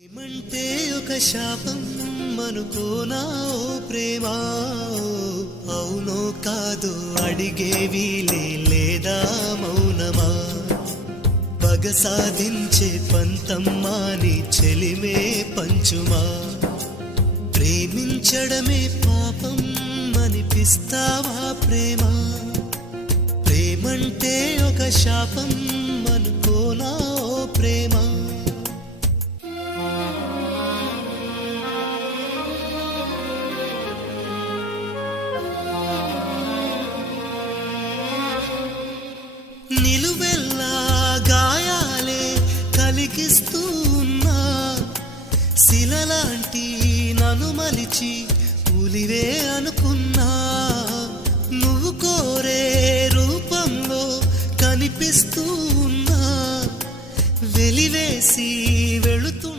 ఏమంటే ఒక శాపం అనుకోనా ఓ ప్రేమ, అవునో కాదో అడిగేవి లేదా మౌనమా, పగ సాధించే పంతమ్మా నీ చెలిమే పంచుమా, ప్రేమించడమే పాపం అనిపిస్తావా ప్రేమ, ప్రేమంటే ఒక శాపం అనుకోనా ఓ ప్రేమ. నిలువెల్లా గాయాలే కలిగిస్తూ ఉన్నా, శిలలాంటి నన్ను మలిచి ఉలివే అనుకున్నా, నువ్వు కోరే రూపంలో కనిపిస్తూ ఉన్నా, వెలివేసి వెళుతూ